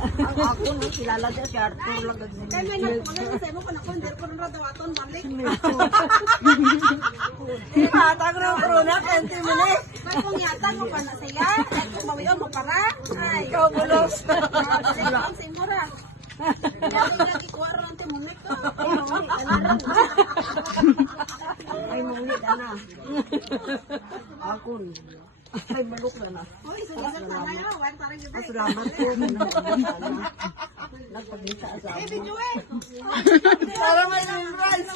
Ang ako nung kilala siya si Arthur lang. Kaya may nagpagano sa mo, panakunder ko nung dawaton, balik. Tatag na pruna, kente mo na eh. Kaya kung yata mo pa na siya, ay kung mawiyo mo para. Ay, Ikaw bulos. balik ang simura. Dami lagi kuwaro ng timunik ko. Ay, mungit na. Ako. Ay, maluk na na. Uy, sulisan na na yun. Wan parang yun. Salamat po. Nagpagisa sa Eh, video eh. para may surprise.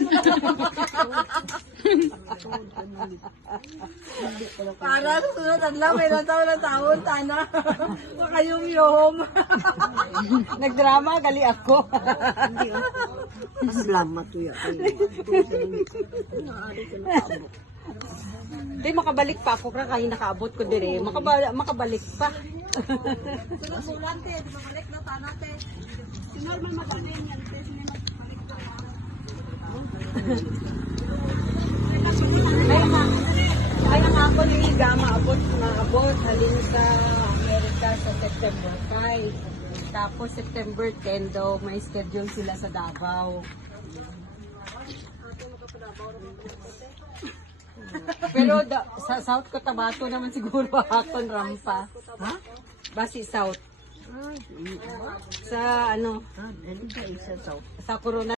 Para sa sunod adlaw may taon tana. Wa kayong yom. Nagdrama gali ako. Salamat to ya. Di makabalik pa ako kaya nakaabot ko dire. Makabalik pa. Sulat-sulante, di ba balik na tanate. Si normal magaling yan. Pero may magbalik na. Kaya nga ako niliga, maabot halin sa Amerika sa September 5. Tapos September 10 daw, may schedule sila sa Davao. Pero sa South Cotabato naman siguro hakon rampa. Ha? Basi South. Sa ano? Sa Corona.